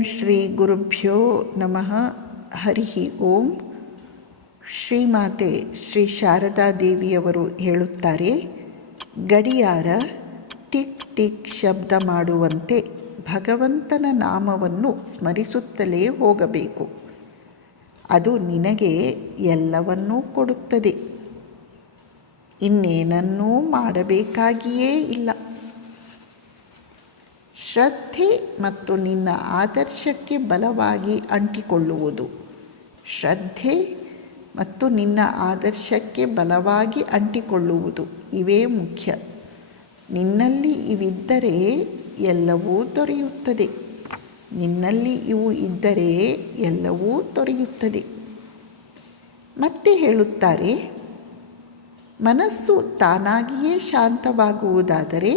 ಶ್ರೀ ಗುರುಭ್ಯೋ ನಮಃ. ಹರಿ ಓಂ. ಶ್ರೀಮಾತೆ ಶ್ರೀ ಶಾರದಾ ದೇವಿಯವರು ಹೇಳುತ್ತಾರೆ, ಗಡಿಯಾರ ಟಿಕ್ ಟಿಕ್ ಶಬ್ದ ಮಾಡುವಂತೆ ಭಗವಂತನ ನಾಮವನ್ನು ಸ್ಮರಿಸುತ್ತಲೇ ಹೋಗಬೇಕು. ಅದು ನಿನಗೆ ಎಲ್ಲವನ್ನೂ ಕೊಡುತ್ತದೆ. ಇನ್ನೇನನ್ನೂ ಮಾಡಬೇಕಾಗಿಯೇ ಇಲ್ಲ. ಶ್ರದ್ಧೆ ಮತ್ತು ನಿನ್ನ ಆದರ್ಶಕ್ಕೆ ಬಲವಾಗಿ ಅಂಟಿಕೊಳ್ಳುವುದು. ಶ್ರದ್ಧೆ ಮತ್ತು ನಿನ್ನ ಆದರ್ಶಕ್ಕೆ ಬಲವಾಗಿ ಅಂಟಿಕೊಳ್ಳುವುದು ಇವೇ ಮುಖ್ಯ. ನಿನ್ನಲ್ಲಿ ಇವಿದ್ದರೆ ಎಲ್ಲವೂ ದೊರೆಯುತ್ತದೆ. ನಿನ್ನಲ್ಲಿ ಇವು ಇದ್ದರೆ ಎಲ್ಲವೂ ದೊರೆಯುತ್ತದೆ. ಮತ್ತೆ ಹೇಳುತ್ತಾರೆ, ಮನಸ್ಸು ತಾನಾಗಿಯೇ ಶಾಂತವಾಗುವುದಾದರೆ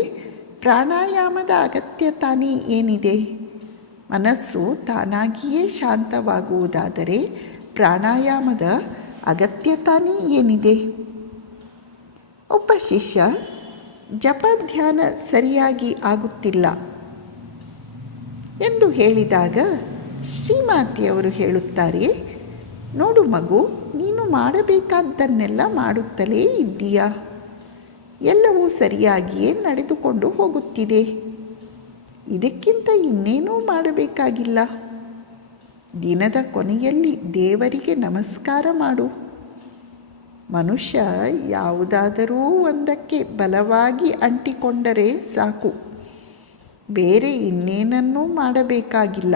ಪ್ರಾಣಾಯಾಮದ ಅಗತ್ಯ ತಾನೇ ಏನಿದೆ? ಮನಸ್ಸು ತಾನಾಗಿಯೇ ಶಾಂತವಾಗುವುದಾದರೆ ಪ್ರಾಣಾಯಾಮದ ಅಗತ್ಯ ತಾನೇ ಏನಿದೆ? ಒಬ್ಬ ಶಿಷ್ಯ ಜಪ ಧ್ಯಾನ ಸರಿಯಾಗಿ ಆಗುತ್ತಿಲ್ಲ ಎಂದು ಹೇಳಿದಾಗ ಶ್ರೀಮಾತೆಯವರು ಹೇಳುತ್ತಾರೆ, ನೋಡು ಮಗು, ನೀನು ಮಾಡಬೇಕಾದ್ದನ್ನೆಲ್ಲ ಮಾಡುತ್ತಲೇ ಇದ್ದೀಯಾ. ಎಲ್ಲವೂ ಸರಿಯಾಗಿಯೇ ನಡೆದುಕೊಂಡು ಹೋಗುತ್ತಿದೆ. ಇದಕ್ಕಿಂತ ಇನ್ನೇನೂ ಮಾಡಬೇಕಾಗಿಲ್ಲ. ದಿನದ ಕೊನೆಯಲ್ಲಿ ದೇವರಿಗೆ ನಮಸ್ಕಾರ ಮಾಡು. ಮನುಷ್ಯ ಯಾವುದಾದರೂ ಒಂದಕ್ಕೆ ಬಲವಾಗಿ ಅಂಟಿಕೊಂಡರೆ ಸಾಕು, ಬೇರೆ ಇನ್ನೇನನ್ನೂ ಮಾಡಬೇಕಾಗಿಲ್ಲ.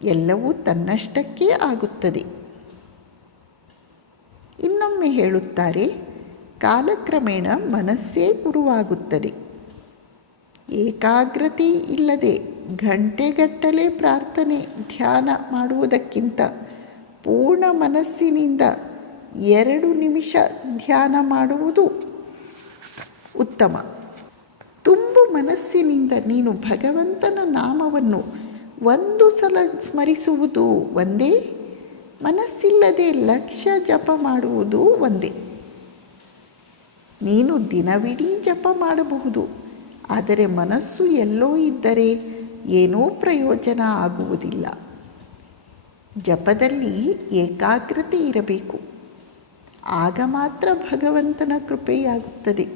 ಎಲ್ಲವೂ ತನ್ನಷ್ಟಕ್ಕೇ ಆಗುತ್ತದೆ. ಇನ್ನೊಮ್ಮೆ ಹೇಳುತ್ತಾರೆ, ಕಾಲಕ್ರಮೇಣ ಮನಸ್ಸೇ ಗುರುವಾಗುತ್ತದೆ. ಏಕಾಗ್ರತೆ ಇಲ್ಲದೆ ಗಂಟೆಗಟ್ಟಲೆ ಪ್ರಾರ್ಥನೆ ಧ್ಯಾನ ಮಾಡುವುದಕ್ಕಿಂತ ಪೂರ್ಣ ಮನಸ್ಸಿನಿಂದ 2 ನಿಮಿಷ ಧ್ಯಾನ ಮಾಡುವುದು ಉತ್ತಮ. ತುಂಬು ಮನಸ್ಸಿನಿಂದ ನೀನು ಭಗವಂತನ ನಾಮವನ್ನು ಒಂದು ಸಲ ಸ್ಮರಿಸುವುದು ಒಂದೇ, ಮನಸ್ಸಿಲ್ಲದೆ ಲಕ್ಷ ಜಪ ಮಾಡುವುದು ಒಂದೇ. ನೀನು ದಿನವಿಡೀ ಜಪ ಮಾಡಬಹುದು, ಆದರೆ ಮನಸ್ಸು ಎಲ್ಲೋ ಇದ್ದರೆ ಏನೂ ಪ್ರಯೋಜನ ಆಗುವುದಿಲ್ಲ. ಜಪದಲ್ಲಿ ಏಕಾಗ್ರತೆ ಇರಬೇಕು. ಆಗ ಮಾತ್ರ ಭಗವಂತನ ಕೃಪೆಯಾಗುತ್ತದೆ.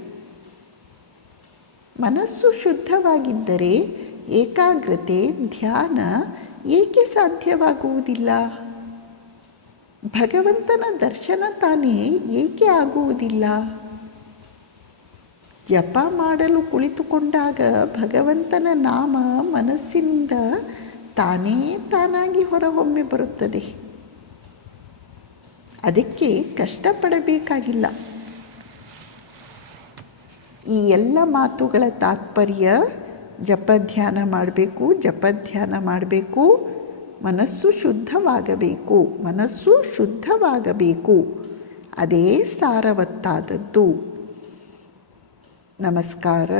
ಮನಸ್ಸು ಶುದ್ಧವಾಗಿದ್ದರೆ ಏಕಾಗ್ರತೆ ಧ್ಯಾನ ಏಕೆ ಸಾಧ್ಯವಾಗುವುದಿಲ್ಲ? ಭಗವಂತನ ದರ್ಶನ ತಾನೇ ಏಕೆ ಆಗುವುದಿಲ್ಲ? ಜಪ ಮಾಡಲು ಕುಳಿತುಕೊಂಡಾಗ ಭಗವಂತನ ನಾಮ ಮನಸ್ಸಿನಿಂದ ತಾನಾಗಿ ಹೊರಹೊಮ್ಮಿ ಬರುತ್ತದೆ. ಅದಕ್ಕೆ ಕಷ್ಟಪಡಬೇಕಾಗಿಲ್ಲ. ಈ ಎಲ್ಲ ಮಾತುಗಳ ತಾತ್ಪರ್ಯ, ಜಪಧ್ಯಾನ ಮಾಡಬೇಕು, ಮನಸ್ಸು ಶುದ್ಧವಾಗಬೇಕು. ಅದೇ ಸಾರವತ್ತಾದದ್ದು. ನಮಸ್ಕಾರ.